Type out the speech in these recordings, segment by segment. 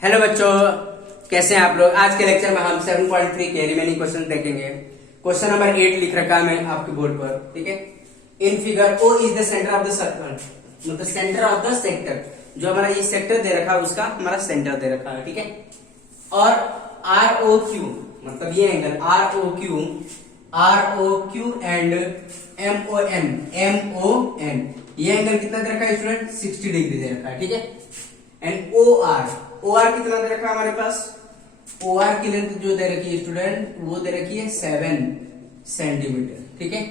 Hello बच्चों, कैसे हैं आप लोग। आज के लेक्चर में हम 7.3 के रिमेनिंग क्वेश्चन देखेंगे। क्वेश्चन नंबर 8 लिख रखा है मैं आपके बोर्ड पर, ठीक है। In figure O is the centre of the circle, मतलब सेंटर ऑफ द सेक्टर। जो हमारा ये सेक्टर दे रखा है उसका हमारा सेंटर दे रखा है, ठीक है। और ROQ मतलब ये एंगल ROQ एंड MON ये एंगल कितना दे रखा है स्टूडेंट, 60 डिग्री दे रखा है, ठीक है। एंड OR कितना दे रखा है हमारे पास, OR की लेंथ जो दे रखी है स्टूडेंट वो दे रखी है 7 सेंटीमीटर, ठीक है।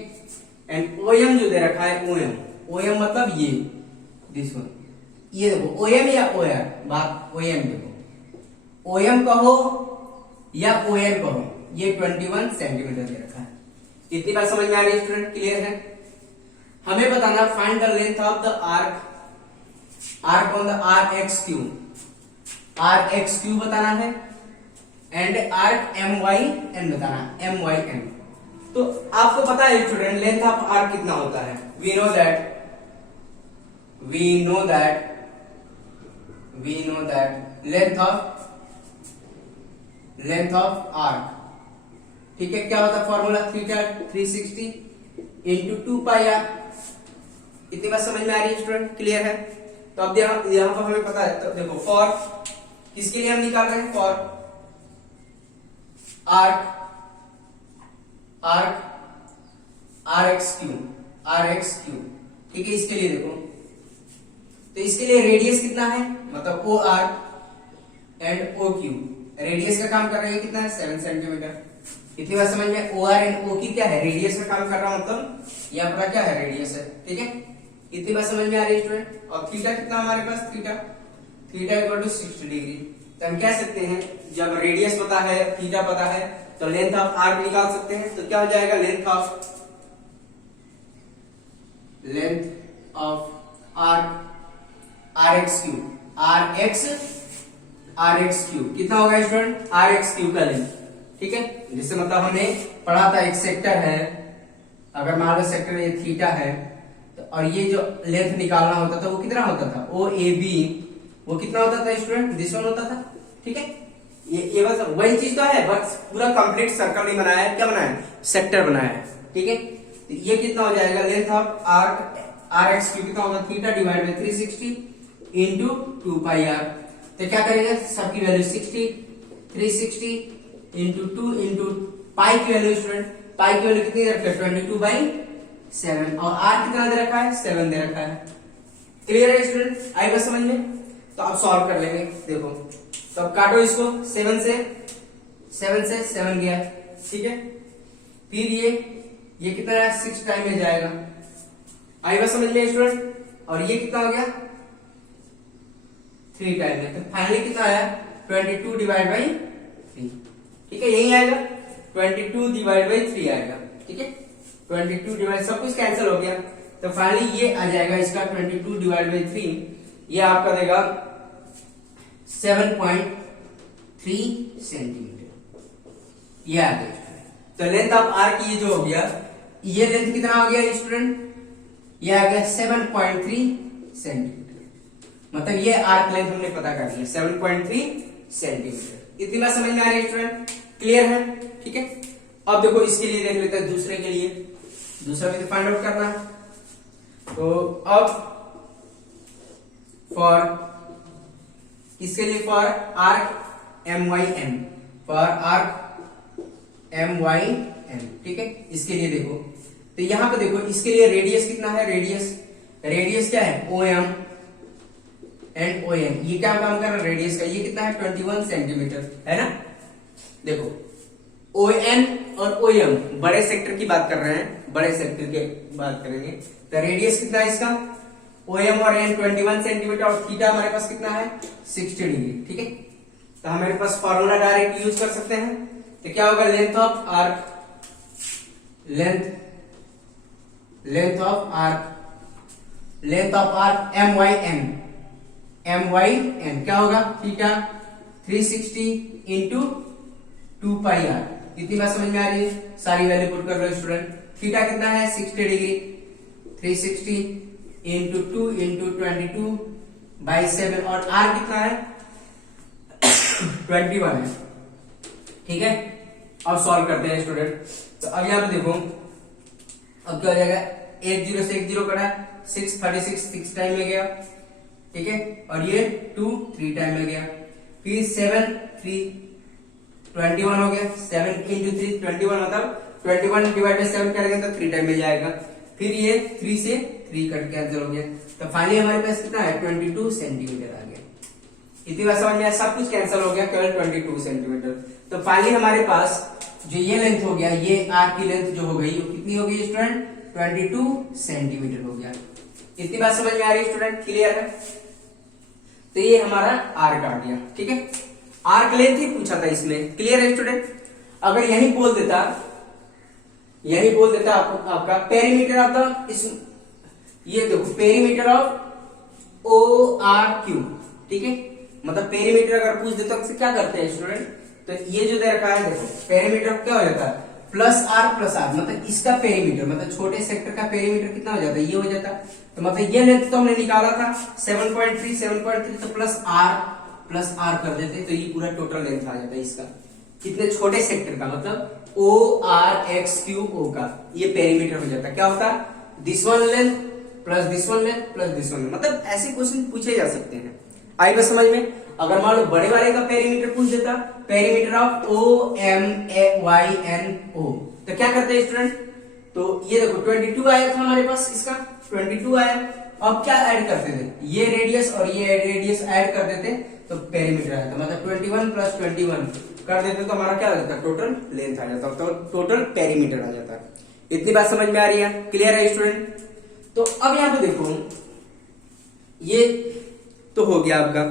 एंड OM जो दे रखा है OM मतलब ये दिस वन, ये देखो OM या OR, बात OM देखो, OM कहो या OM कहो, ये 21 सेंटीमीटर दे रखा है। इतनी बात समझ में आ रही है स्टूडेंट, क्लियर है। हमें बताना find the length of the arc on the RXQ बताना है एंड आर्क MYN बताना है, MYN। तो आपको पता है स्टूडेंट लेंथ ऑफ आर्क कितना होता है। We know that length of arc, ठीक है। क्या होता है formula, theta 360 into 2 pi R. इतनी बात समझ में आ रही है स्टूडेंट, क्लियर है। तो अब यहाँ पर हमें पता है, तो देखो फॉर किसके लिए हम निकाल रहे हैं, फॉर आर्क RXQ, ठीक है। इसके लिए देखो, तो इसके लिए रेडियस कितना है, मतलब OR एंड OQ रेडियस का काम कर रहे हैं, कितना है 7 सेंटीमीटर। इतनी बात समझ में। OR एंड OQ क्या है, रेडियस का काम कर रहा हूं, मतलब यहाँ पर क्या है, रेडियस है, ठीक है। इतनी बात समझ में आ रही है स्टूडेंट। और थीटा कितना हमारे पास, थीटा इक्वल टू 60 डिग्री। तो हम कह सकते हैं जब रेडियस पता है, थीटा पता है, तो लेंथ ऑफ आर्क निकाल सकते हैं। तो क्या हो जाएगा, लेंथ ऑफ आर्क RXQ कितना होगा स्टूडेंट, RXQ का लेंथ, ठीक है। जिससे मतलब हमने पढ़ा था एक सेक्टर है, अगर मान लो सेक्टर ये थीटा है, तो और ये जो लेंथ निकालना होता था वो कितना होता था, OAB वो कितना होता था स्टूडेंट, दिस वन होता था, ठीक है। ये बस वही चीज तो है, बस पूरा कंप्लीट सर्कल नहीं बनाया है, क्या बनाया है, सेक्टर बनाया है, ठीक है। तो ये कितना हो जाएगा, लेंथ ऑफ आर्क RXQ कितना होगा, theta divide by 360 into 2 pi R. तो क्या करेंगे, सबकी वैल्यू 60, 360 इंटू 2 इंटू पाई की वैल्यू स्टूडेंट, पाई की वैल्यू कितनी रखी है 22/7 और आर कितना दे रखा है, 7 दे रखा है। क्लियर है स्टूडेंट, आई बात समझ में। तो अब सॉल्व कर लेंगे, देखो तो अब काटो इसको, 7 से 7 गया, ठीक है। फिर ये कितना है, 6 टाइम में जाएगा, आई बात समझ में स्टूडेंट। और ये कितना हो गया, 3 टाइम में। तो फाइनली कितना आया, 22 डिवाइड बाई 3, ठीक है। यही आएगा 22 डिवाइड बाई 3 आएगा, ठीक है। 22 डिवाइड, सब कुछ कैंसिल हो गया, तो फाइनली ये आ जाएगा इसका 22 डिवाइड बाई 3, ये आपका देगा 7.3 सेंटीमीटर, ये आ गया। तो लेंथ ऑफ आर्क ये जो हो गया, ये लेंथ कितना हो गया स्टूडेंट, ये आ गया 7.3 सेंटीमीटर। मतलब ये आर्क लेंथ हमने पता कर लिया 7.3 सेंटीमीटर। इतनी बात समझ में आ रही है स्टूडेंट, क्लियर है, ठीक है। अब देखो इसके लिए देख लेते हैं, दूसरे के लिए, दूसरा भी तो फाइंड आउट करना है। तो अब फॉर इसके लिए फॉर आर्क MYN, ठीक है। इसके लिए देखो, तो यहां पे देखो इसके लिए रेडियस कितना है, रेडियस क्या है, OM एंड ON, ये क्या काम कर रहा है रेडियस का, ये कितना है 21 सेंटीमीटर, है ना। देखो ON और OM बड़े सेक्टर की बात कर रहे हैं, बड़े सेक्टर की बात करेंगे। तो रेडियस कितना है इसका, OM और N 21 सेंटीमीटर, और थीटा हमारे पास कितना है 60 डिग्री, ठीक है। तो हमारे पास फॉर्मूला डायरेक्ट यूज कर सकते हैं। तो क्या होगा, लेंथ ऑफ आर्क MYN क्या होगा, थीटा 360 इंटू 2 पाई आर। इतनी बात समझ में आ रही है, सारी वैल्यू पुट कर लो स्टूडेंट। थीटा कितना है 60 डिग्री, 360 इंटू 2 इंटू 22/7 और आर कितना है 21 है, ठीक है। अब सॉल्व करते हैं स्टूडेंट। तो अब यहाँ पे देखो, अब क्या हो जाएगा, 80 से 10 कटा, 6 36 6 टाइम में गया, ठीक है। और ये 2 3 टाइम में गया, फिर 7 3 21 हो गया, 7 इंटू 3 21, मतलब 21 डिवाइड बाई 7 करेंगे तो 3 टाइम में जाएगा। फिर ये 3 से 3 कट कैंसिल हो गया, तो फाइनली हमारे पास कितना है, 22 सेंटीमीटर आ गया। इतनी बात समझ में आया, सब कुछ कैंसिल हो गया, केवल 22 सेंटीमीटर। तो फाइनली हमारे पास जो ये लेंथ हो गया, ये आर्क की लेंथ जो हो गई, वो कितनी हो गई स्टूडेंट, 22 सेंटीमीटर हो गया। इतनी बात समझ में आ रही है स्टूडेंट, क्लियर है। तो ये हमारा आर्क आ गया, ठीक है। आर्क लेंथ ही पूछा था इसमें, क्लियर है स्टूडेंट। अगर यही बोल देता आपका पेरीमीटर आता, इस ये देखो perimeter of O R Q, ठीक है। मतलब पेरीमीटर अगर पूछ देता तो क्या करते हैं स्टूडेंट, तो ये जो दे रखा है देखो, पेरीमीटर क्या हो जाता है, प्लस आर, मतलब इसका पेरीमीटर, मतलब छोटे सेक्टर का पेरीमीटर कितना हो जाता है, ये हो जाता। तो मतलब ये लेंथ तो हमने निकाला था 7.3 तो प्लस आर कर देते, तो ये पूरा टोटल लेंथ आ जाता है इसका, कितने छोटे सेक्टर का, मतलब O R X Q O का ये पेरीमीटर हो जाता है। क्या होता है, this one length plus this one length plus this one length. मतलब ऐसे क्वेश्चन पूछे जा सकते हैं। आई बात समझ में। अगर मान लो बड़े वाले का पेरीमीटर पूछ देता, perimeter of O M A Y N O, तो क्या करते हैं स्टूडेंट, तो ये देखो 22 आया था हमारे पास, इसका 22 आया। अब क्या ऐड करते थे, ये रेडियस और ये रेडियस ऐड कर देते तो पेरीमीटर आया था, मतलब 21 प्लस 21 कर देते तो हमारा क्या आ जाता, टोटल लेंथ आ जाता, तो टोटल पेरीमीटर आ जाता। इतनी बात समझ में आ रही है, क्लियर है स्टूडेंट। तो अब यहाँ पे देखो, ये तो हो गया आपका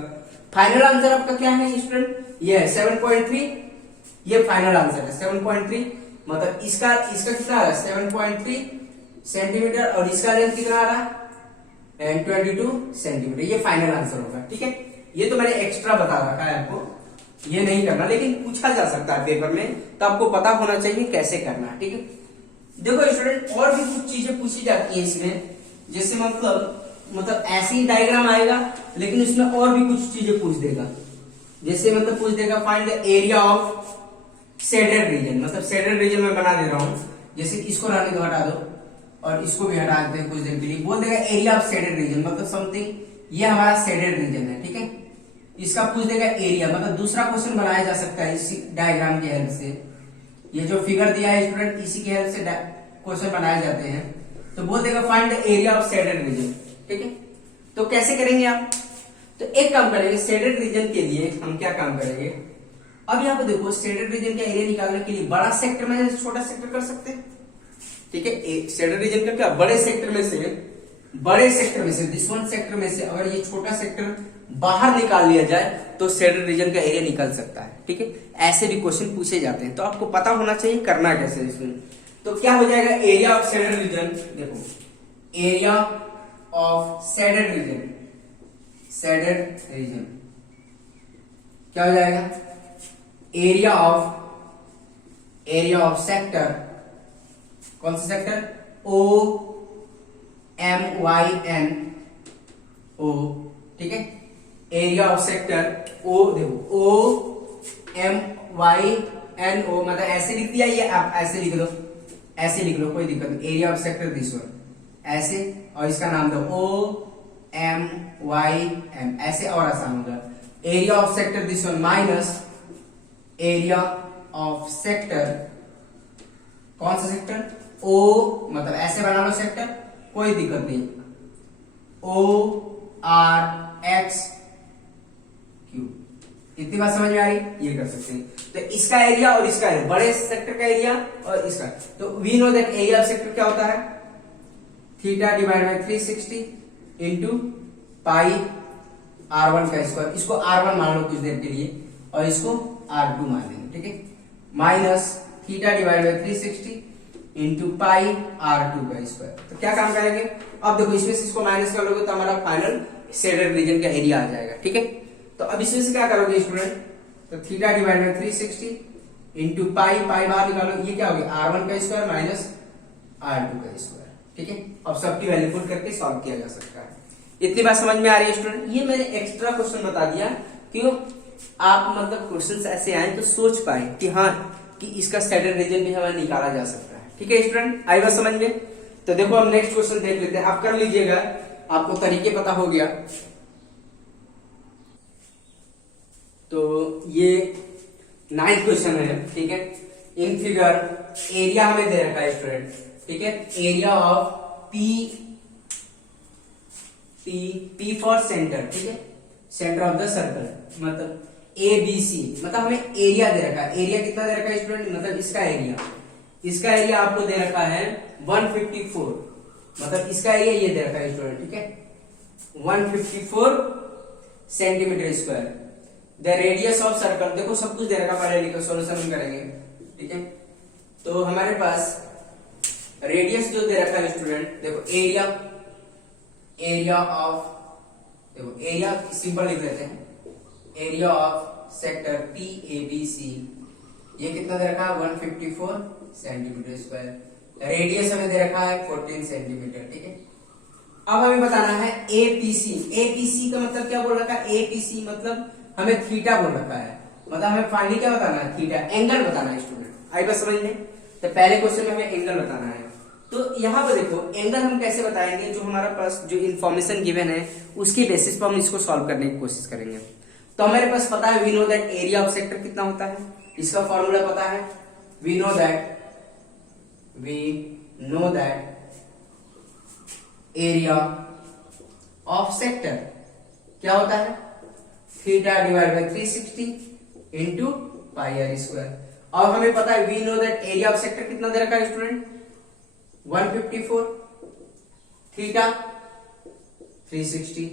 फाइनल आंसर। आपका क्या है स्टूडेंट, ये है 7.3, ये फाइनल आंसर है 7.3, मतलब इसका कितना आ रहा है 7.3 सेंटीमीटर, और इसका लेंथ कितना आ रहा है 22 सेंटीमीटर, ये फाइनल आंसर होगा, ठीक है। ये तो मैंने एक्स्ट्रा बता रखा है आपको, ये नहीं करना, लेकिन पूछा जा सकता है पेपर में, तो आपको पता होना चाहिए कैसे करना है, ठीक है। देखो स्टूडेंट, और भी कुछ चीजें पूछी जाती है इसमें, जैसे मतलब ऐसे ही डायग्राम आएगा, लेकिन उसमें और भी कुछ चीजें पूछ देगा, जैसे मतलब पूछ देगा find the area of shaded reason, मतलब शेडेड रीजन में बना दे रहा हूं, जैसे इसको रहने दो, हटा दो, और इसको भी हटा देते हैं कुछ देर के लिए। बोल देगा एरिया ऑफ शेडेड रीजन, मतलब समथिंग ये हमारा शेडेड रीजन है, ठीक है। इसका पूछ देगा एरिया, मतलब दूसरा क्वेश्चन बनाया जा सकता है इसी डायग्राम की हेल्प से। ये जो फिगर दिया है स्टूडेंट, इसी की हेल्प से क्वेश्चन बनाए जाते हैं। तो बोल देगा find the area of shaded reason, ठीक है। तो कैसे करेंगे आप, तो एक काम करेंगे, शेडेड रीजन के लिए हम क्या काम करेंगे, अब यहाँ पे देखो शेडेड रीजन का एरिया निकालने के लिए बड़ा सेक्टर में छोटा सेक्टर कर सकते हैं, ठीक है। शेडेड रीजन का क्या, बड़े सेक्टर में से दिस वन सेक्टर में से अगर ये छोटा सेक्टर बाहर निकाल लिया जाए तो शेडेड रीजन का एरिया निकल सकता है, ठीक है। ऐसे भी क्वेश्चन पूछे जाते हैं, तो आपको पता होना चाहिए करना कैसे इसमें। तो क्या हो जाएगा, एरिया ऑफ शेडेड रीजन, देखो एरिया ऑफ शेडेड रीजन क्या हो जाएगा, एरिया ऑफ सेक्टर, कौन सा sector, O M Y N O, ठीक है। एरिया ऑफ सेक्टर ओ, देखो O M Y N O, मतलब ऐसे लिख दिया, ये आप ऐसे लिख लो, कोई दिक्कत नहीं। Area of sector this one ऐसे, और इसका नाम दो ओ एम वाई एम, ऐसे और आसान होगा। Area of sector this one minus area of sector, कौन सा सेक्टर, ओ, मतलब ऐसे बना लो सेक्टर, कोई दिक्कत नहीं, ओ आर एक्स क्यू। इतनी बात समझ में आ रही, ये कर सकते हैं। तो इसका एरिया और इसका एरिया, बड़े सेक्टर का एरिया और इसका, तो we know that area of sector क्या होता है, theta divide by 360 into pi R1 का स्क्वायर, इसको R1 मान लो कुछ देर के लिए, और इसको R2 मान लेंगे, ठीक है। Minus theta divide by 360 into pi R2 का स्क्वायर। तो क्या काम करेंगे, अब देखो इसमें से इसको माइनस कर लोगे तो हमारा फाइनल शेडेड रीजन का एरिया आ जाएगा, ठीक है। तो अब इसमें से क्या करोगे स्टूडेंट, तो थीटा डिवाइड बाई 360 इंटू पाई बाहर निकालो, ये क्या हो गया R1 का स्क्वायर माइनस R2 का स्क्वायर, ठीक है। अब सबकी वैल्यू पुट करके सॉल्व किया जा सकता है। इतनी बात समझ में आ रही है स्टूडेंट। ये मैंने एक्स्ट्रा क्वेश्चन बता दिया, क्यों, आप मतलब क्वेश्चंस ऐसे आए तो सोच पाए कि हाँ कि इसका सैडल रीजन भी हमें निकाला जा सकता है। ठीक है स्टूडेंट, आई बात समझ में। तो देखो हम नेक्स्ट क्वेश्चन देख लेते हैं, आप कर लीजिएगा, आपको तरीके पता हो गया। तो ये 9th क्वेश्चन है। ठीक है, इन फिगर एरिया हमें दे रखा है स्टूडेंट। ठीक है, area of P for centre. ठीक है, सेंटर ऑफ द सर्कल मतलब ABC, मतलब हमें एरिया दे रखा है। एरिया कितना दे रखा है स्टूडेंट, मतलब इसका एरिया आपको दे रखा है 154, मतलब इसका एरिया ये दे रखा है स्टूडेंट। ठीक है, 154 centimetre square. The radius of circle, देखो सब कुछ दे रखा, पहले लिखो, सोल्यूशन हम करेंगे। ठीक है, तो हमारे पास रेडियस जो दे रखा है स्टूडेंट, देखो एरिया ऑफ, देखो एरिया सिंपल लिख लेते हैं, एरिया ऑफ सेक्टर PABC, ये कितना दे रखा है 154 सेंटीमीटर स्क्वायर। रेडियस हमें दे रखा है 14 सेंटीमीटर। ठीक है, अब हमें बताना है APC का मतलब क्या बोल रखा है, APC मतलब हमें थीटा बोल रखा है, मतलब हमें फाइनली क्या बताना है, थीटा, एंगल बताना है स्टूडेंट। आई बात समझ में। तो पहले क्वेश्चन में हमें एंगल बताना है। तो यहाँ पर देखो एंगल हम कैसे बताएंगे, जो हमारा पास जो इन्फॉर्मेशन गिवन है उसके बेसिस पर हम इसको सॉल्व करने की कोशिश करेंगे। तो हमारे पास पता है, we know that area of sector कितना होता है, इसका फॉर्मूला पता है, we know that area of sector क्या होता है, theta divide by 360 into pi R square. और हमें पता है, we know that area of sector कितना दे रखा है स्टूडेंट 154, थीटा 360,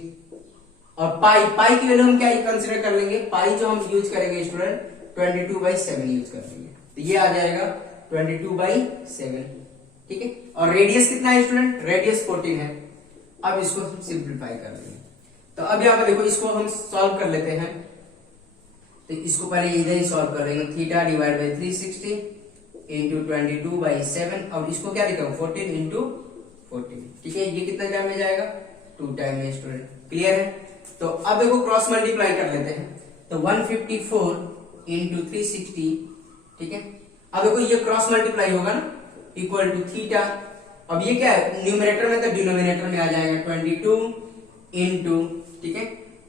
और पाई की वैल्यू हम क्या कंसीडर कर लेंगे, पाई जो हम यूज करेंगे स्टूडेंट 22/7 यूज कर लेंगे, तो ये आ जाएगा 22/7। ठीक है, और रेडियस कितना है स्टूडेंट, रेडियस 14 है। अब इसको हम सिंप्लीफाई कर लेंगे। तो अब यहाँ पर देखो इसको हम सॉल्व कर लेते हैं। तो इसको पहले इधर ही सॉल्व कर लेंगे, थीटा डिवाइड बाई 360 इंटू 22/7, और इसको क्या लिखा 14 इंटू 14। ठीक है, ये कितना टाइम में जाएगा 2 टाइम में स्टूडेंट, क्लियर है। तो अब देखो क्रॉस मल्टीप्लाई कर लेते हैं, तो 154 इंटू 360। ठीक है, अब देखो ये क्रॉस मल्टीप्लाई होगा ना, इक्वल टू थीटा, अब ये क्या है न्यूमरेटर में, तो डिनोमिनेटर में आ जाएगा 22 इंटू, ठीक है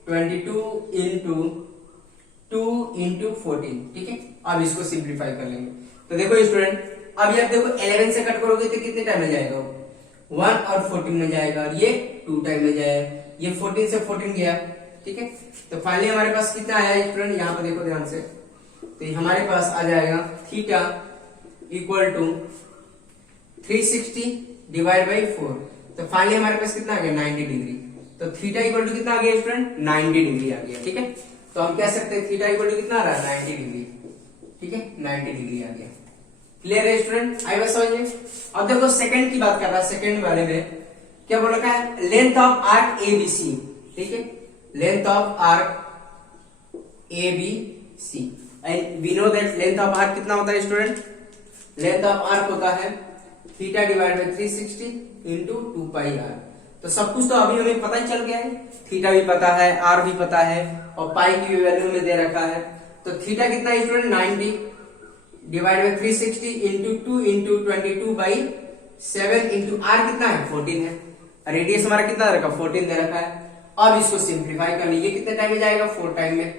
22 इंटू 2 इंटू 14। ठीक है, अब इसको सिंप्लीफाई कर लेंगे। तो देखो स्टूडेंट, अब ये आप देखो 11 से कट करोगे तो कितने टाइम में जाएगा, 1 और 14 में जाएगा, और ये 2 टाइम में जाएगा, ये 14 से 14 गया। ठीक है, तो फाइनली हमारे पास कितना आया स्टूडेंट, यहाँ पर देखो ध्यान से, तो हमारे पास आ जाएगा theta equal to 360 divide by 4। तो फाइनली हमारे पास कितना आ गया 90 डिग्री। तो थीटा इक्वल टू कितना आ गया स्टूडेंट 90 डिग्री आ गया। ठीक है, तो हम कह सकते हैं थीटा इक्वल टू कितना आ रहा है 90 डिग्री। ठीक है, 90 डिग्री आ गया। क्लियर है स्टूडेंट, आई बात समझ में। अब देखो सेकंड की बात कर रहा है, सेकंड वाले में क्या बोल रखा है, लेंथ ऑफ आर्क ABC। ठीक है, length of arc ABC, and we know that length of arc कितना होता है स्टूडेंट, लेंथ ऑफ आर्क होता है theta divide by 360 into 2 pi R. तो सब कुछ तो अभी हमें पता ही चल गया है, थीटा भी पता है, आर भी पता है, और पाई की वैल्यू में दे रखा है। तो थीटा कितना है student 90 divide by 360 into 2 into 22/7 into R कितना है 14 है, रेडियस हमारा कितना रखा 14 दे रखा है। अब इसको सिंप्लीफाई करना, ये कितने टाइम में जाएगा 4 टाइम में,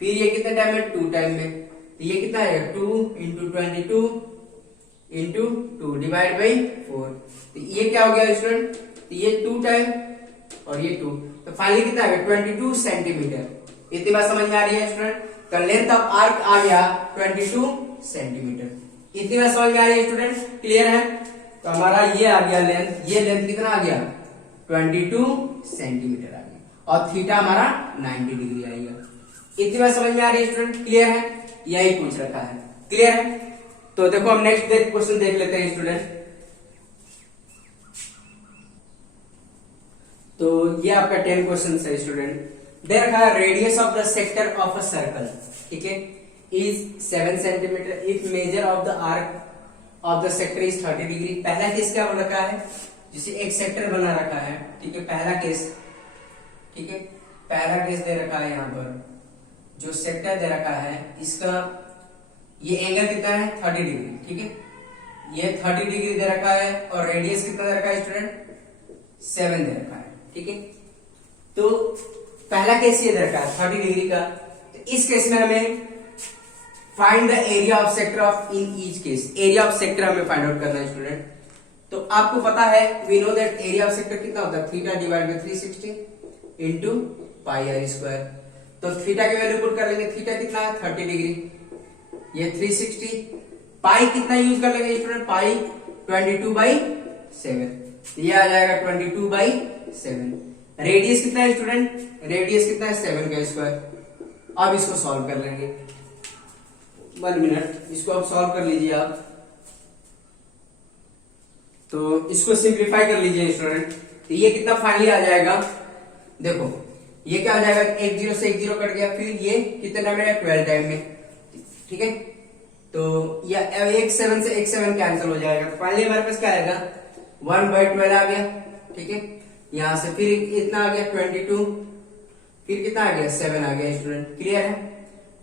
फिर ये कितने टाइम में 2 टाइम में, तो ये कितना आएगा 2 इंटू 22 इंटू 2 डिवाइड बाई 4। तो ये क्या हो गया स्टूडेंट, तो ये 2 टाइम और ये 2, तो फाइनली कितना आ गया 22 सेंटीमीटर। इतनी बात समझ में आ रही है स्टूडेंट। तो लेंथ ऑफ आर्क आ गया 22 सेंटीमीटर। इतनी बात समझ में आ रही है स्टूडेंट, क्लियर है। तो हमारा ये आ गया लेंथ, ये लेंथ कितना आ गया 22 सेंटीमीटर आ गया, और थीटा हमारा 90 डिग्री आएगा। इतनी बात समझ में आ रही है स्टूडेंट, क्लियर है, यही पूछ रखा है, क्लियर है। तो देखो हम नेक्स्ट क्वेश्चन देख लेते हैं स्टूडेंट। तो ये आपका 10 क्वेश्चन है स्टूडेंट। दे रखा है radius of the sector of a circle, ठीक है, is 7 centimetre if measure of the arc of the sector is 30 degree. पहला केस क्या बोल रखा है, जिसे एक सेक्टर बना रखा है, ठीक है, पहला केस, ठीक है, पहला केस दे रखा है यहाँ पर जो सेक्टर दे रखा है इसका ये एंगल कितना है 30 डिग्री, ठीक है, ये 30 डिग्री दे रखा है और रेडियस कितना दे रखा है स्टूडेंट 7 दे रखा है, ठीक है। तो पहला केस ये दे रखा है 30 डिग्री का, तो इस केस में हमें find the area of sector of in each case, area of sector हमें फाइंड आउट करना है स्टूडेंट। तो आपको पता है we know that area of sector कितना होता है theta divide by 360 into pi R square. तो थीटा की वैल्यू पुट कर लेंगे, थीटा कितना है 30 डिग्री, ये 360, पाई कितना यूज कर लेंगे स्टूडेंट, पाई 22/7, ये आ जाएगा 22/7। रेडियस कितना है स्टूडेंट, रेडियस कितना है 7 का स्क्वायर। अब इसको सॉल्व कर लेंगे, 1 मिनट, इसको अब सॉल्व कर लीजिए आप। तो इसको सिंप्लीफाई कर लीजिए स्टूडेंट, तो ये कितना फाइनली आ जाएगा, देखो ये क्या आ जाएगा, 1 0 से 1 0 कट गया, फिर ये कितने टाइम में 12 टाइम में, ठीक है। तो या 1 7 से 1 7 कैंसिल हो जाएगा, तो फाइनली हमारे पास क्या आएगा 1/12 आ गया, ठीक है। यहां से फिर इतना आ गया 22, फिर कितना आ गया 7 आ गया स्टूडेंट, क्लियर है।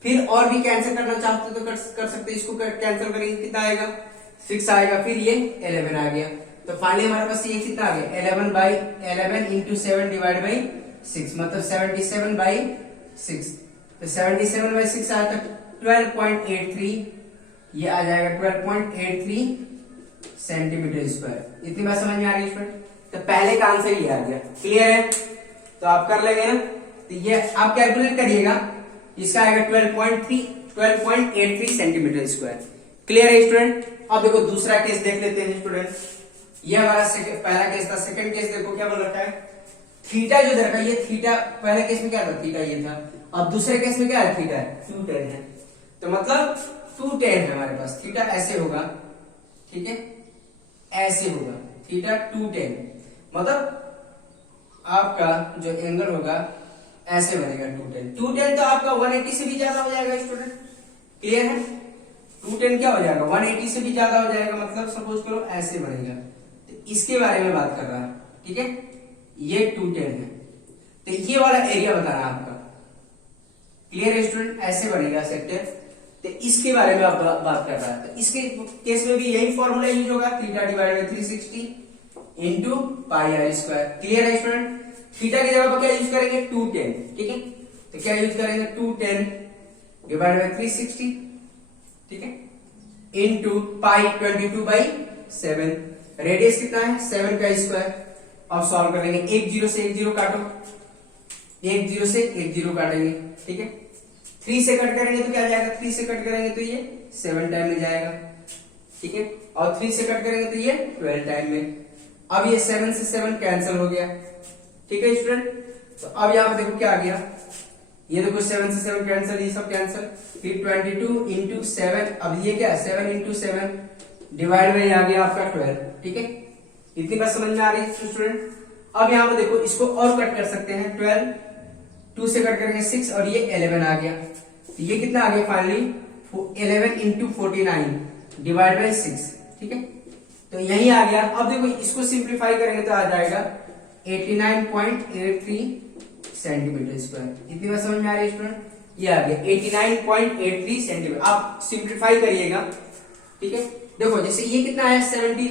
फिर और भी कैंसिल करना चाहते तो कर सकते, इसको कैंसिल करेंगे कितना आएगा 6 आएगा, फिर ये 11 आ गया। तो फाइनली हमारे पास ये कितना आ गया 11/11 इंटू 7 डिवाइड बाई 6, मतलब 77/6। तो 77/6 आया तक 12.83, ये आ जाएगा 12.83 सेंटीमीटर स्क्वायर। इतनी बात समझ में आ रही है स्टूडेंट, तो पहले का आंसर ये आ गया, क्लियर है। तो आप कर लेंगे ना, तो ये आप कैलकुलेट करिएगा, इसका आएगा 12.83 सेंटीमीटर स्क्वायर, क्लियर है स्टूडेंट। अब देखो दूसरा केस देख लेते हैं स्टूडेंट, ये हमारा पहला केस था, सेकंड केस देखो क्या बोल रखा है, थीटा जो दरका ये थीटा, पहले केस में क्या था थीटा ये था, अब दूसरे केस में क्या है थीटा है 210 है, तो मतलब 210 है हमारे पास, थीटा ऐसे होगा, ठीक है, ऐसे होगा थीटा 210, मतलब आपका जो एंगल होगा ऐसे बनेगा 210 तो आपका 180 से भी ज्यादा हो जाएगा स्टूडेंट, क्लियर है। 210 क्या हो जाएगा 180 से भी ज्यादा हो जाएगा, मतलब सपोज करो ऐसे बनेगा, तो इसके बारे में बात कर रहा है, ठीक है, ये 210 है, तो ये वाला एरिया बताना है आपका, क्लियर है स्टूडेंट, ऐसे बनेगा सेक्टर, तो इसके बारे में आप बात कर रहा है। तो इसके केस में भी यही फॉर्मूला यूज होगा, theta divide by 360 into pi R square, clear है स्टूडेंट। थीटा की जगह पर क्या यूज करेंगे 210, ठीक है, तो क्या यूज करेंगे 210 डिवाइड बाई 360, ठीक है, इंटू पाई 22/7, रेडियस कितना है 7 का स्क्वायर। अब सॉल्व करेंगे, 1 0 से 1 0 काटो, 1 0 से 1 0 काटेंगे, ठीक है, 3 से कट करेंगे तो क्या आ जाएगा, 3 से कट करेंगे तो ये 7 टाइम में जाएगा, ठीक है, और 3 से कट करेंगे तो ये 12 टाइम में। अब ये 7 से 7 कैंसिल हो गया, ठीक है स्टूडेंट। तो अब यहाँ पर देखो क्या आ गया, ये देखो 7 से 7 कैंसिल, ये सब कैंसिल, फिर 22 इंटू 7, अब ये क्या 7 इंटू 7 डिवाइड में आ गया आपका 12, ठीक है, इतनी बात समझ में आ रही है स्टूडेंट। अब यहाँ पर देखो इसको और कट कर सकते हैं, 12 2 से कट करेंगे 6 और ये 11 आ गया, तो ये कितना आ गया फाइनली 11 इंटू 49 डिवाइड बाई 6, ठीक है, तो यही आ गया। अब देखो इसको सिंप्लीफाई करेंगे तो आ जाएगा 89.83 सेंटीमीटर स्क्वायर, इतनी बात समझ में आ रही है स्टूडेंट, ये आ गया 89.83 सेंटीमीटर। आप सिंप्लीफाई करिएगा, ठीक है, देखो जैसे ये कितना है 70,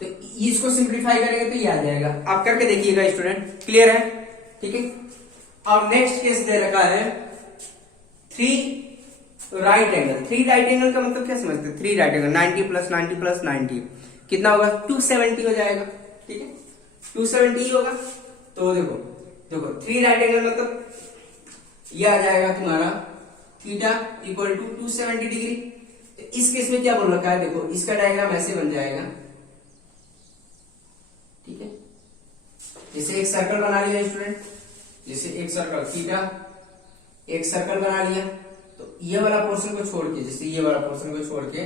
तो इसको सिंप्लीफाई करेंगे तो ये आ जाएगा, आप करके देखिएगा स्टूडेंट, क्लियर है, ठीक है। अब नेक्स्ट केस दे रखा है 3 राइट एंगल, 3 राइट एंगल का मतलब क्या समझते हैं, 3 राइट एंगल 90 प्लस 90 प्लस 90 कितना होगा 270 हो जाएगा, ठीक है, 270 होगा। तो देखो 3 राइट एंगल मतलब ये आ जाएगा तुम्हारा थीटा इक्वल टू 270 डिग्री। तो इस केस में क्या बोल रखा है, देखो इसका डायग्राम ऐसे बन जाएगा, ठीक है, जैसे एक सर्कल बना लिया स्टूडेंट, जैसे एक सर्कल थीटा, एक सर्कल बना लिया, तो ये वाला पोर्शन को छोड़ के, जैसे ये वाला पोर्शन को छोड़ के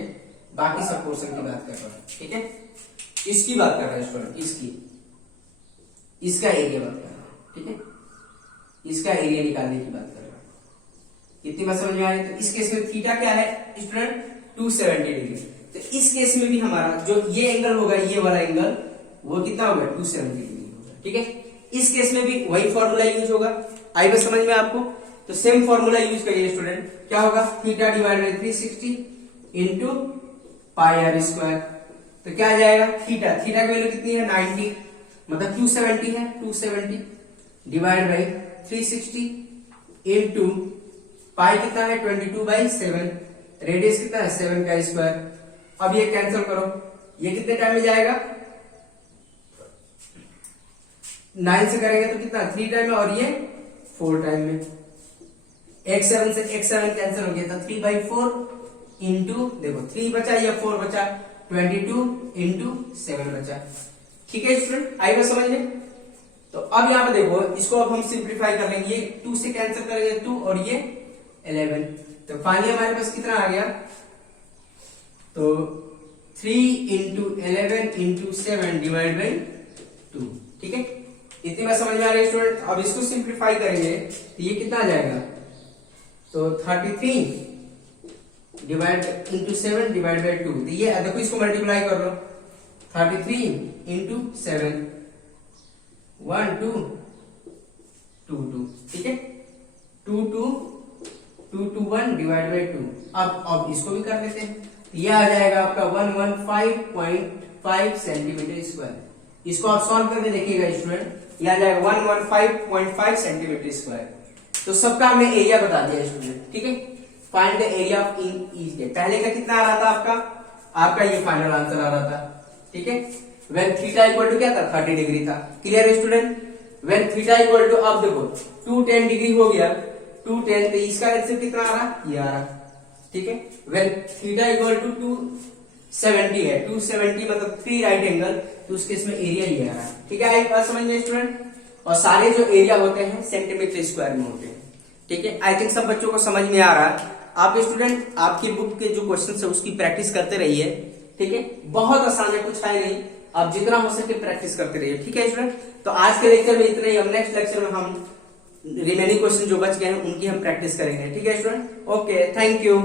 बाकी सब पोर्शन की बात कर रहा है, ठीक है, इसकी बात कर रहा है स्टूडेंट, इसका एरिया बात कर रहा है, ठीक है, इसका एरिया निकालने की बात कर रहा है, कितनी बात समझ में आ रही है। तो इस केस में थीटा क्या है स्टूडेंट 270 डिग्री, तो इस केस में भी हमारा जो ये एंगल होगा, ये वाला एंगल वो कितना होगा 270 डिग्री होगा, ठीक है। इस केस में भी वही फॉर्मूला यूज होगा, आई बात समझ में आपको, तो सेम फॉर्मूला यूज करिए स्टूडेंट, क्या होगा theta divide by 360 into pi R square. तो क्या आ जाएगा थीटा की वैल्यू कितनी है 90, मतलब 270 है, 270 डिवाइड बाई 360 इंटू पाई कितना है 22/7, रेडियस कितना है 7 का स्क्वायर। अब ये कैंसिल करो, ये कितने टाइम में जाएगा 9 से करेंगे तो कितना 3 टाइम में, और ये 4 टाइम में। x7 से x7 कैंसिल हो गया, तो 3/4 इंटू देखो 3 बचा या 4 बचा, 22 इंटू 7 बचा। ठीक है स्टूडेंट, आएगा समझ में। तो अब यहाँ पे देखो, इसको अब हम सिंप्लीफाई कर लेंगे, ये 2 से कैंसिल करेंगे 2 और ये 11, तो फाइनली हमारे पास कितना आ गया, तो 3 इंटू 11 इंटू 7 डिवाइड बाई 2। ठीक है, इतनी बात समझ में आ रही है स्टूडेंट। अब इसको सिंप्लीफाई करेंगे तो ये कितना आ जाएगा, तो 33 डिवाइड इंटू 7 डिवाइड बाई 2, तो ये देखो इसको मल्टीप्लाई कर लो, 33 इंटू 7 1 2 2 2, ठीक है 2 2 2 2 1 डिवाइड बाई 2। अब इसको भी कर लेते हैं, तो ये आ जाएगा आपका 115.5 सेंटीमीटर स्क्वायर। इसको आप सॉल्व करके देखिएगा स्टूडेंट, ये आ जाएगा 115.5 सेंटीमीटर स्क्वायर। तो सबका हमने एरिया बता दिया स्टूडेंट। ठीक है, find the area of in each day. पहले का कितना आ रहा था आपका ये फाइनल आंसर आ रहा था। ठीक है, व्हेन थीटा इक्वल टू क्या था 30 डिग्री था। क्लियर है student, when theta equal to, अब देखो 210 डिग्री हो गया, 210, तो इसका आंसर कितना आ रहा, ये आ रहा। ठीक है, व्हेन थीटा इक्वल टू 270 है, 270 मतलब 3 राइट एंगल, तो उसके इसमें एरिया ये आ रहा है। ठीक है, एक बात समझ में स्टूडेंट, और सारे जो एरिया होते हैं सेंटीमीटर स्क्वायर में होते हैं। ठीक है, आई थिंक सब बच्चों को समझ में आ रहा है। आप स्टूडेंट आपकी बुक के जो क्वेश्चन है उसकी प्रैक्टिस करते रहिए। ठीक है, बहुत आसान है, कुछ है नहीं, आप जितना हो सके प्रैक्टिस करते रहिए। ठीक है स्टूडेंट, तो आज के लेक्चर में इतना ही। हम नेक्स्ट लेक्चर में हम रिमेनिंग क्वेश्चन जो बच गए हैं उनकी हम प्रैक्टिस करेंगे। ठीक है स्टूडेंट, ओके, थैंक यू।